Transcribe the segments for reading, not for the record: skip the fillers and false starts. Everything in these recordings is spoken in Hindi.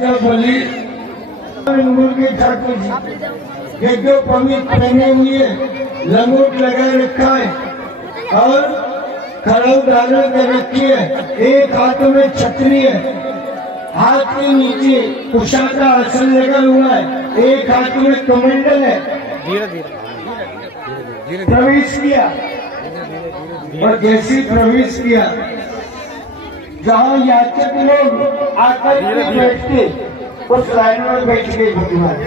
बोली के ठाकुर जी ये जो पवित्र पहने हुए लंगोट लगा रखा है और खड़ाऊ डालर कर रखी है, एक हाथ में छतरी है, हाथ के नीचे उषा का आसन लगा हुआ है, एक हाथ में कमंडल है। धीरे धीरे प्रवेश किया और जैसे प्रवेश किया जहाँ याचक लोग आकर के बैठते उस लाइन में बैठ गए भगवान।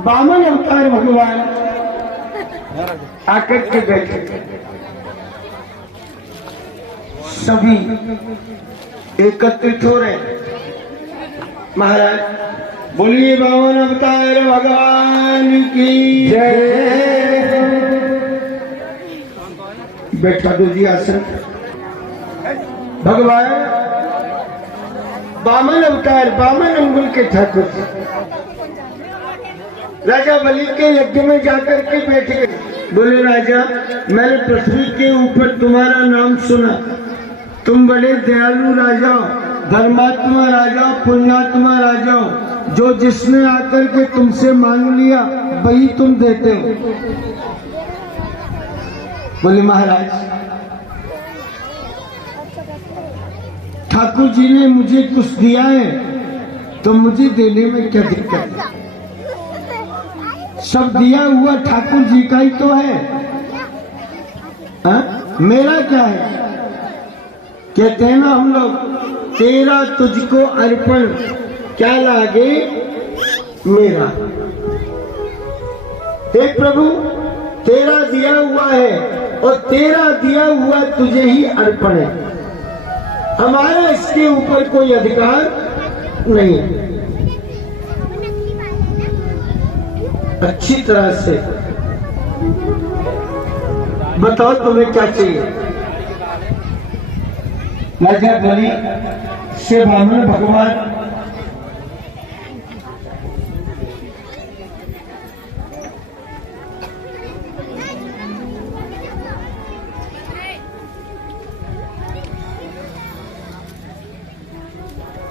वामन अवतार भगवान आकर के बैठे, सभी एकत्रित हो रहे। महाराज बोलिए वामन अवतार भगवान की जय। बैठा दो जी आसन। भगवान वामन अवतार वामन अंगुल के ठाकुर राजा बलि के यज्ञ में जाकर के बैठ गए। बोले राजा, मैंने पृथ्वी के ऊपर तुम्हारा नाम सुना, तुम बड़े दयालु राजा, धर्मात्मा राजा, पुण्यात्मा राजा, जो जिसने आकर के तुमसे मांग लिया वही तुम देते हो। बोले महाराज, ठाकुर जी ने मुझे कुछ दिया है तो मुझे देने में क्या दिक्कत है? सब दिया हुआ ठाकुर जी का ही तो है, मेरा क्या है? कहते हैं ना हम लोग, तेरा तुझको अर्पण क्या लागे मेरा। हे प्रभु, तेरा दिया हुआ है और तेरा दिया हुआ तुझे ही अर्पण है, हमारा इसके ऊपर कोई अधिकार नहीं। अच्छी तरह से बताओ तुम्हें क्या चाहिए। राजा बलि से वामन भगवान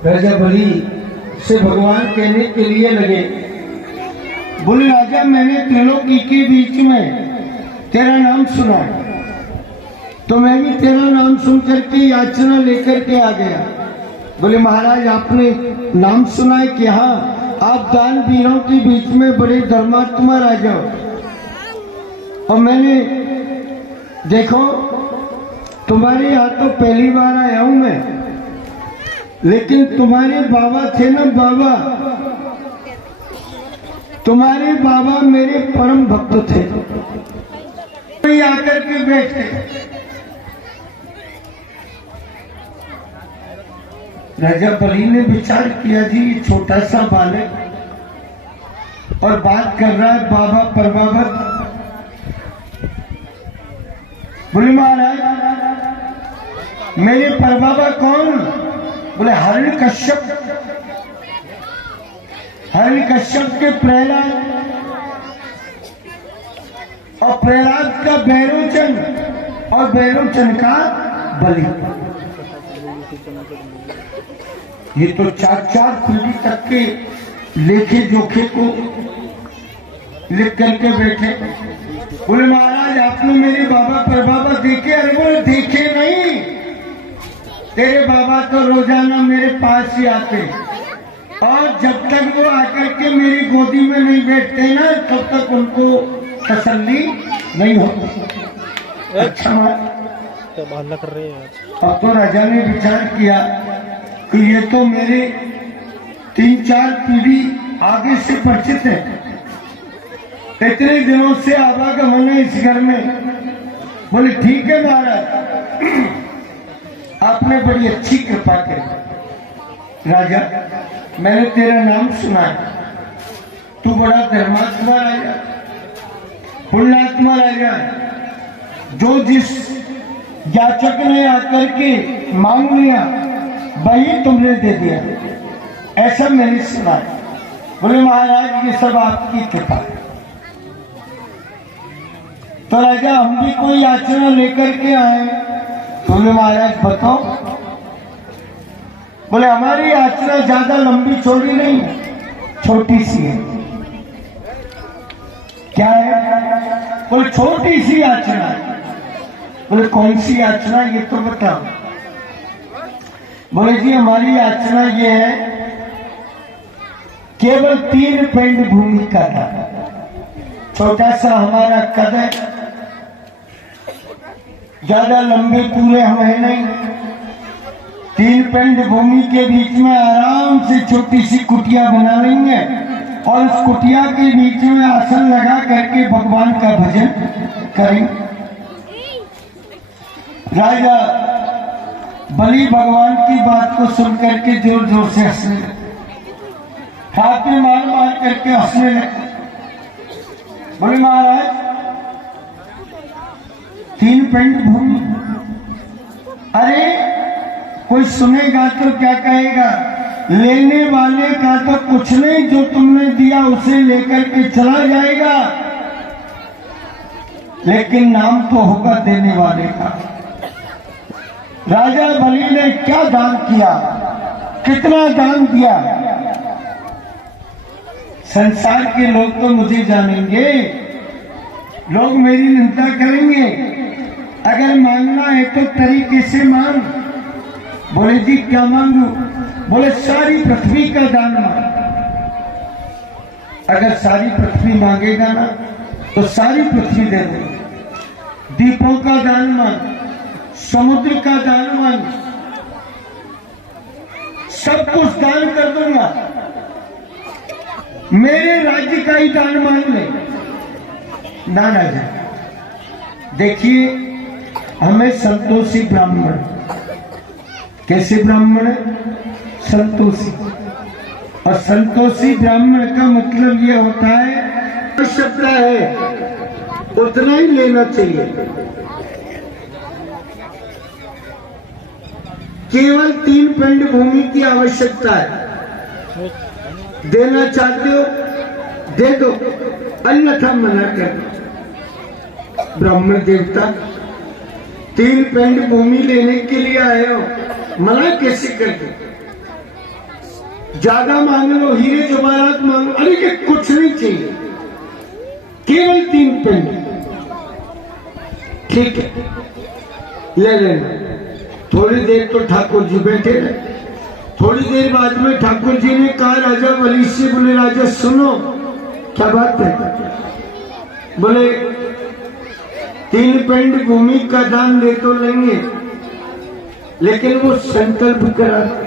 राजा बलि से भगवान कहने के लिए लगे। बोले राजा, मैंने त्रिलोकी के बीच में तेरा नाम सुना, तो मैं भी तेरा नाम सुन करके याचना लेकर के आ गया। बोले महाराज, आपने नाम सुना है कि हाँ, आप दान वीरों के बीच में बड़े धर्मात्मा राजा, और मैंने देखो तुम्हारे यहाँ तो पहली बार आया हूं मैं, लेकिन तुम्हारे बाबा थे ना बाबा, तुम्हारे बाबा मेरे परम भक्त थे। कोई आकर के बैठे, राजा बलि ने विचार किया, जी ये छोटा सा बालक और बात कर रहा है बाबा परबाबत। बोले महाराज, मेरे परबाबा कौन? बोले हिरण्यकश्यप। हिरण्यकश्यप के प्रहलाद और प्रहलाद का भैरोचन और भैरोचन का बलि। ये तो चार पीढ़ी तक के लेखे जोखे को लिख करके बैठे। बोले महाराज, आपने मेरे बाबा परबाबा देखे? अरे बोले देखे नहीं, तेरे बाबा तो रोजाना मेरे पास ही आते, और जब तक वो आकर के मेरी गोदी में नहीं बैठते ना, तब तक उनको तसल्ली नहीं होती। अच्छा बहाना कर रहे हैं। अब तो राजा ने विचार किया कि ये तो मेरे 3-4 पीढ़ी आगे से परिचित है, इतने दिनों से आवागमन है इस घर में। बोले ठीक है महाराज, आपने बड़ी अच्छी कृपा करी। राजा, मैंने तेरा नाम सुना है, तू बड़ा धर्मात्मा राजा, पुण्यात्मा राजा, जो जिस याचक ने आकर के मांग लिया वही तुमने दे दिया, ऐसा मैंने सुना है। बोले महाराज, ये सब आपकी कृपा है। तो राजा, हम भी कोई याचना लेकर के आए बोले महाराज बताओ। बोले हमारी याचना ज्यादा लंबी चौड़ी नहीं है, छोटी सी है। क्या है? बोले छोटी सी याचना है। बोले कौन सी याचना ये तो बताओ। बोले जी हमारी याचना ये है, केवल 3 पेंड भूमि का था, छोटा सा हमारा कद है, ज्यादा लंबे पूरे हम है नहीं। 3 पेंड भूमि के बीच में आराम से छोटी सी कुटिया बना लेंगे और उस कुटिया के बीच में आसन लगा करके भगवान का भजन करेंगे। राजा बलि भगवान की बात को सुन करके जोर जोर से हंसने लगे, हाथ में मार मार करके हंसने लगे। बोले महाराज 3 पेंड भूमि, अरे कोई सुनेगा तो क्या कहेगा, लेने वाले का तो कुछ नहीं, जो तुमने दिया उसे लेकर के चला जाएगा, लेकिन नाम तो होगा देने वाले का। राजा बलि ने क्या दान किया, कितना दान दिया। संसार के लोग तो मुझे जानेंगे, लोग मेरी निंदा करेंगे, अगर मांगना है तो तरीके से मांग। बोले जी क्या मांगू? बोले सारी पृथ्वी का दान मांग। अगर सारी पृथ्वी मांगेगा ना तो सारी पृथ्वी दे देंगे। दीपों का दान मांग, समुद्र का दान मांग, सब कुछ दान कर दूंगा। मेरे राज्य का ही दान मांग ले। ना ना जी, देखिए हमें संतोषी ब्राह्मण, कैसे ब्राह्मण? संतोषी। और संतोषी ब्राह्मण का मतलब यह होता है, आवश्यकता है उतना ही लेना चाहिए। केवल 3 पेंड भूमि की आवश्यकता है। देना चाहते हो दे दो, अन्यथा मना कर दो। ब्राह्मण देवता 3 पेंड भूमि लेने के लिए आए हो, मना कैसे कर दो? ज्यादा मांग लो, हीरे जवाहरात मांग लो, अरे कि कुछ नहीं चाहिए, केवल 3 पेंड। ठीक है ले लेना। थोड़ी देर तो ठाकुर जी बैठे रहे। थोड़ी देर बाद में ठाकुर जी ने कहा राजा बलि से, बोले राजा सुनो, क्या बात है? बोले 3 पेंड भूमि का दान ले तो लेंगे, लेकिन वो संकल्प करा दो।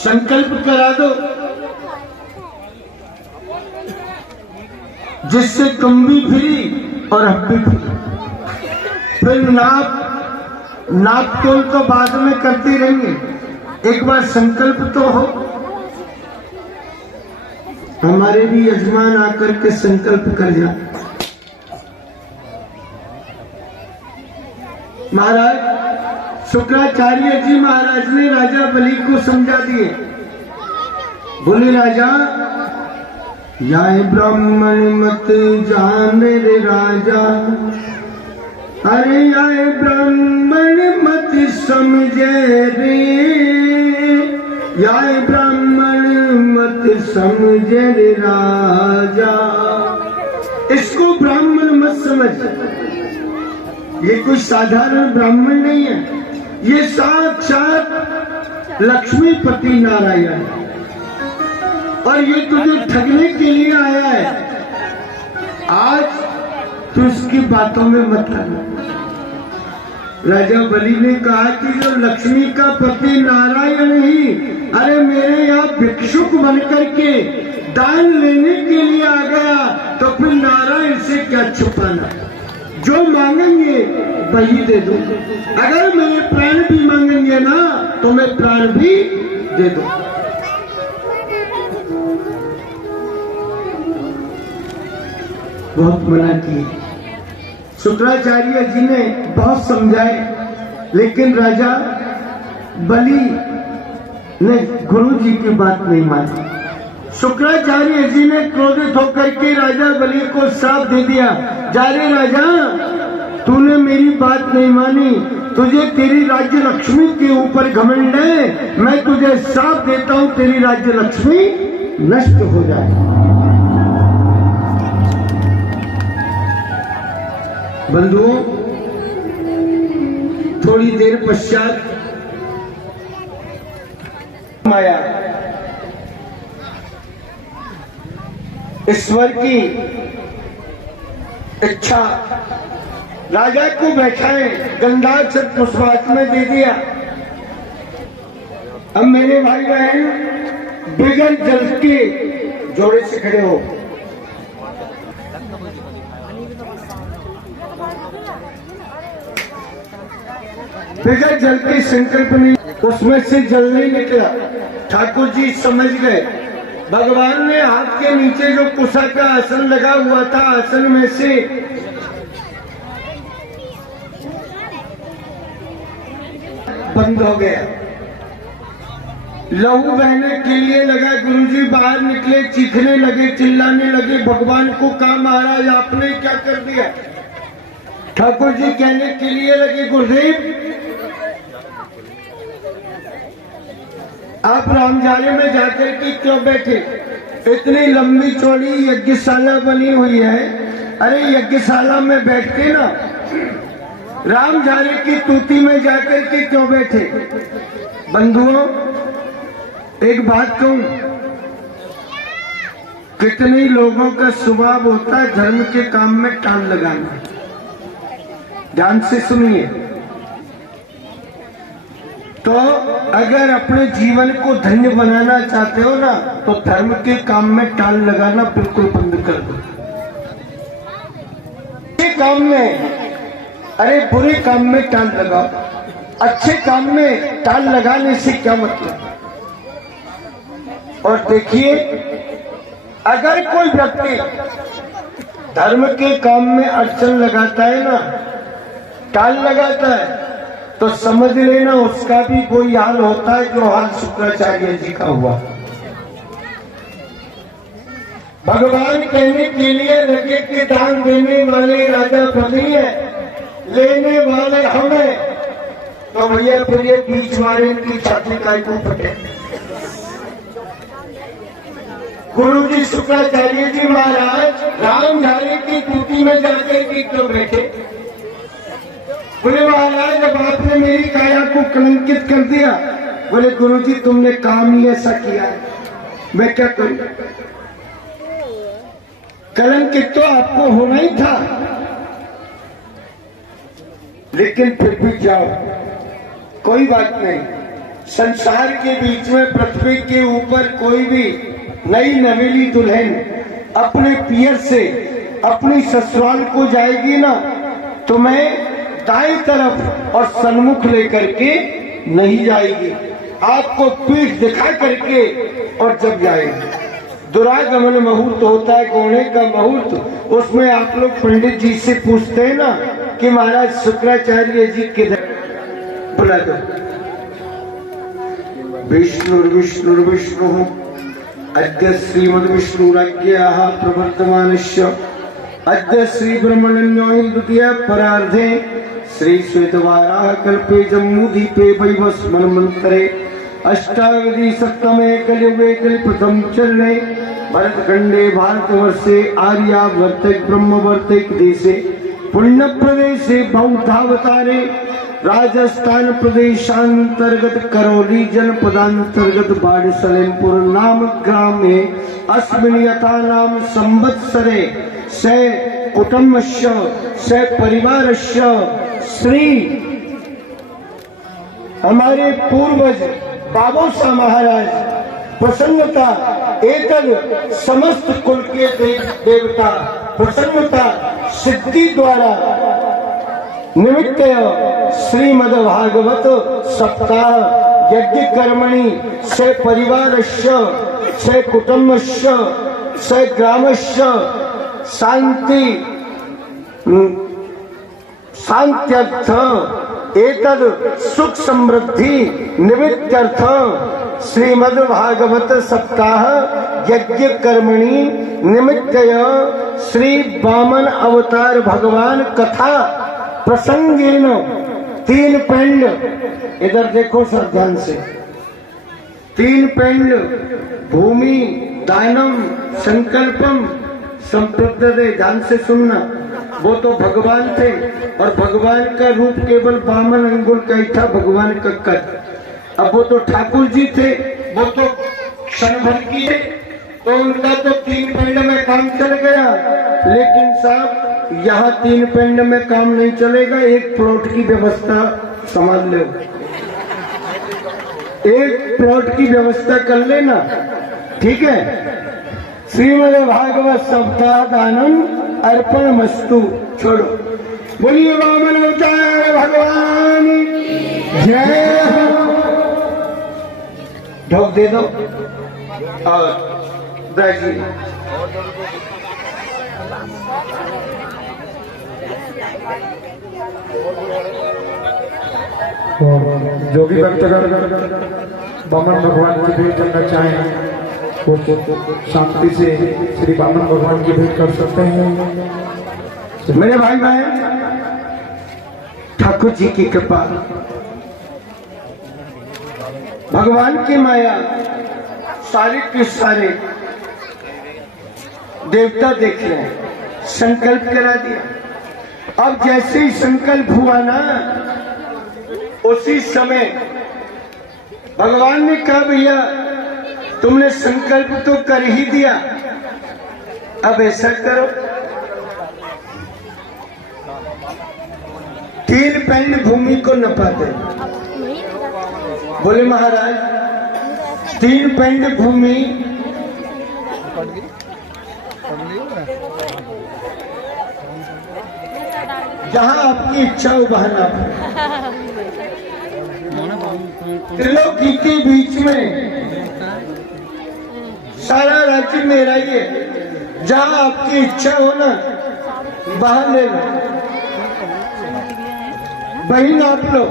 संकल्प करा दो जिससे तुम भी फ्री और हम भी फ्री। फिर नाप तोल तो बाद में करते रहेंगे, एक बार संकल्प तो हो। हमारे भी यजमान आकर के संकल्प कर जाए। महाराज शुक्राचार्य जी महाराज ने राजा बलि को समझा दिए। बोले राजा, याय ब्राह्मण मत जान रे राजा, अरे याय ब्राह्मण मत समझे रे, याय ब्राह्मण मत समझे रे राजा। इसको ब्राह्मण मत समझ, ये कोई साधारण ब्राह्मण नहीं है, ये साक्षात लक्ष्मीपति नारायण है, और ये तुझे ठगने के लिए आया है। आज तू इसकी बातों में मत आना। राजा बलि ने कहा कि जो लक्ष्मी का पति नारायण ही, अरे मेरे यहाँ भिक्षुक बनकर के दान लेने के लिए आ गया, तो फिर नारायण से क्या छुपाना? जो मांगेंगे वही दे दो। अगर मेरे प्राण भी मांगेंगे ना तो मैं प्राण भी दे दूं। बहुत मना किए, शुक्राचार्य जी ने बहुत समझाए, लेकिन राजा बलि ने गुरु जी की बात नहीं मानी। शुक्राचार्य जी ने क्रोधित होकर के राजा बलि को श्राप दे दिया, जा रे राजा, तूने मेरी बात नहीं मानी, तुझे तेरी राज्य लक्ष्मी के ऊपर घमंड है, मैं तुझे श्राप देता हूं, तेरी राज्य लक्ष्मी नष्ट हो जाए। बंधुओं, थोड़ी देर पश्चात माया ईश्वर की इच्छा राजा को बैठाए, गंधाक्षर पुष्पात में दे दिया। अब मेरे भाई बहन बिगड़ जल के जोड़े से खड़े हो। बिगड़ जल के संकल्प नहीं, उसमें से जल नहीं निकला। ठाकुर जी समझ गए, भगवान ने हाथ के नीचे जो कुशा का आसन लगा हुआ था, आसन में से बंद हो गया। लहू बहने के लिए लगा। गुरुजी बाहर निकले, चीखने लगे, चिल्लाने लगे, भगवान को कहा महाराज आपने क्या कर दिया। ठाकुर जी कहने के लिए लगे, गुरुदेव आप रामजाले में जाकर के क्यों बैठे, इतनी लंबी चौड़ी यज्ञशाला बनी हुई है, अरे यज्ञशाला में बैठ के ना रामजाले की तूती में जाकर के क्यों बैठे। बंधुओं, एक बात कहूं, कितने लोगों का स्वभाव होता है धर्म के काम में टाल लगाना। ध्यान से सुनिए, तो अगर अपने जीवन को धन्य बनाना चाहते हो ना, तो धर्म के काम में टाल लगाना बिल्कुल बंद कर दो। अच्छे काम में, अरे बुरे काम में टाल लगाओ, अच्छे काम में टाल लगाने से क्या मतलब। और देखिए, अगर कोई व्यक्ति धर्म के काम में अड़चन लगाता है ना, टाल लगाता है, तो समझ लेना उसका भी कोई हाल होता है जो हाल शुक्राचार्य जी का हुआ। भगवान कहने के लिए लगे कि दान देने वाले राजा बलि है, लेने वाले हमें, तो भैया फिर ये बीच वाले की छाती का को फटे। गुरु जी शुक्राचार्य जी महाराज रामझारे की ड्यूटी में जाकर के क्यों बैठे। बोले महाराज जब आपने मेरी काया को कलंकित कर दिया, बोले गुरुजी तुमने काम ही ऐसा किया है, मैं क्या करूं। कलंकित तो आपको होना ही था, लेकिन फिर भी जाओ, कोई बात नहीं। संसार के बीच में पृथ्वी के ऊपर कोई भी नई नवेली दुल्हन अपने पियर से अपनी ससुराल को जाएगी ना, तो मैं दाएं तरफ और सन्मुख लेकर के नहीं जाएगी, आपको पीठ दिखा करके और जब जाएगी। दुरागमन मुहूर्त होता है, कोने का मुहूर्त, उसमें आप लोग पंडित जी से पूछते हैं ना कि महाराज शुक्राचार्य जी किधर, बुला दो। विष्णु अद्य श्रीमद विष्णुराज्ञाः प्रवर्तमानस्य अद्य श्री ब्रह्मण्यो द्वितीय परार्धे श्री श्वेतवाराह कल्पे जम्बूद्वीपे वैवस्वत मंत्रे अष्टादशि सप्तमे कलियुगे कलिप्रथम चरणे भरतखंडे भारतवर्षे आर्यावर्तक ब्रह्मवर्तक देशे पुण्य प्रदेशे बौद्धावतारे राजस्थान प्रदेशांतर्गत करौली जनपदांतर्गत बाड़सलेमपुर नाम ग्रामे अस्मिन् यथा नाम संवत्सरे से कुटुंबस्य से परिवारस्य श्री हमारे पूर्वज बाबूसा महाराज प्रसन्नता एतद समस्त कुल के देवता प्रसन्नता सिद्धि द्वारा निमित्त श्रीमद्भागवत सप्ताह यज्ञ कर्मणि से परिवारस्य से कुटुंबस्य से ग्रामस्य शांति शांत्यर्थ एतद सुख समृद्धि निमित्त्यर्थ श्रीमद् भागवत सप्ताह यज्ञ कर्मणि निमित्तय श्री वामन अवतार भगवान कथा प्रसंगेन 3 पिंड, इधर देखो सर ध्यान से, 3 पिंड भूमि दानम संकल्पम संप्रदय, ध्यान से सुनना। वो तो भगवान थे और भगवान का रूप केवल 52 अंगुल का ही था, भगवान का कद। अब वो तो ठाकुर जी थे, वो तो क्षण भर की थे, तो उनका तो 3 पिंड में काम चल गया। लेकिन साहब यहाँ 3 पिंड में काम नहीं चलेगा, एक प्लॉट की व्यवस्था संभाल लो, एक प्लॉट की व्यवस्था कर लेना, ठीक है। श्रीमद् भागवत सप्ताह दानम अर्पण मस्तु, छोड़ो। बोलिए वामन अवतार भगवान जय हो। ढोक दे दो और दाजी जो भी भक्तगण वामन भगवान की भेंट करना चाहें वो शांति से श्री वामन भगवान की भेंट कर सकते हैं। मेरे भाई बहन, ठाकुर जी की कृपा, भगवान की माया, सारे के सारे देवता देख रहे हैं, संकल्प करा दिया। अब जैसे ही संकल्प हुआ ना, उसी समय भगवान ने कहा भैया तुमने संकल्प तो कर ही दिया, अब ऐसा करो 3 पिंड भूमि को नपा दे। बोले महाराज 3 पिंड भूमि जहां आपकी इच्छा हो बहना, त्रिलोकी के बीच में सारा राज्य मेरा ही है, जहां आपकी इच्छा हो ना बाहर ले लो, वही नाप लो।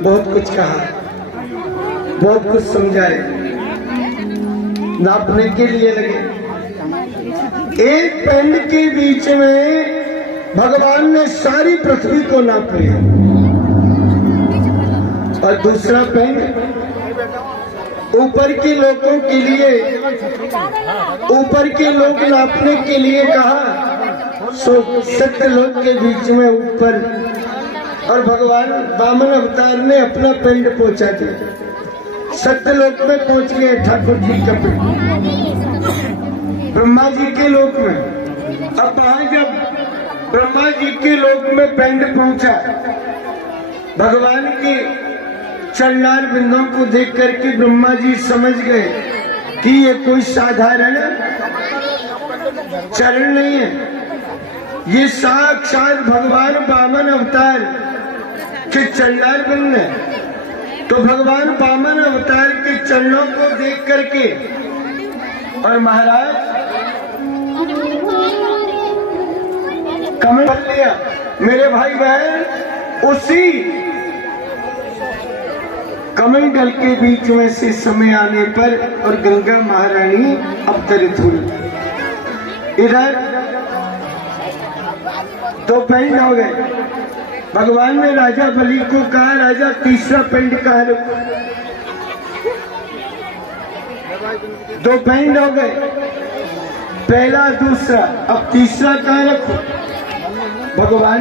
बहुत कुछ कहा, बहुत कुछ समझाए, नापने के लिए लगे। एक पिंड के बीच में भगवान ने सारी पृथ्वी को नाप लिया, और दूसरा पिंड ऊपर के लोगों के लिए, ऊपर के लोग नापने के लिए कहा, सत्यलोक के बीच में ऊपर, और भगवान वामन अवतार ने अपना पिंड पहुंचा दिया। सत्यलोक में पहुंच गए ठाकुर जी का पिंड, ब्रह्मा जी के लोक में। अब वहां जब ब्रह्मा जी के लोक में पिंड पहुंचा, भगवान के चरणार बिंदों को देख करके ब्रह्मा जी समझ गए कि ये कोई साधारण चरण नहीं है, ये साक्षात भगवान वामन अवतार के चरणार बिंद है। तो भगवान वामन अवतार के चरणों को देख करके, और महाराज कमल कर लिया। मेरे भाई बहन, उसी कमल दल के बीच में से समय आने पर और गंगा महारानी अवतरित हुई। इधर 2 पिंड हो गए। भगवान ने राजा बलि को कहा, राजा तीसरा पिंड कहाँ रखो? 2 पिंड हो गए, पहला दूसरा, अब तीसरा कहाँ रखो? भगवान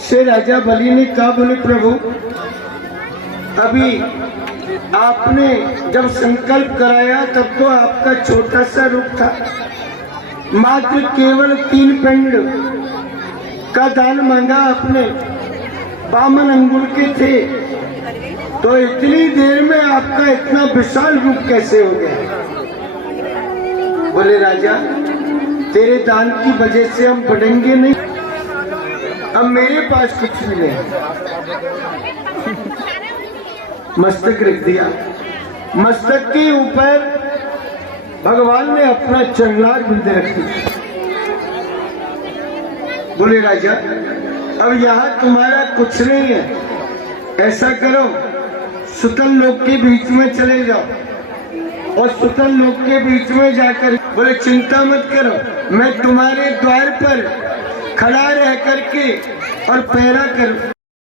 से राजा बलि ने कहा, बोले प्रभु अभी आपने जब संकल्प कराया तब तो आपका छोटा सा रूप था, मात्र केवल 3 पिंड का दान मांगा आपने, 52 अंगुल के थे, तो इतनी देर में आपका इतना विशाल रूप कैसे हो गया? बोले राजा तेरे दान की वजह से हम बढ़ेंगे नहीं, अब मेरे पास कुछ भी नहीं। मस्तक रख दिया, मस्तक के ऊपर भगवान ने अपना चरणार बिंद रख दिया। बोले राजा अब यहाँ तुम्हारा कुछ नहीं है, ऐसा करो सुतल लोग के बीच में चले जाओ और सुतल लोग के बीच में जाकर बोले चिंता मत करो, मैं तुम्हारे द्वार पर खड़ा रह करके और पहरा करूं।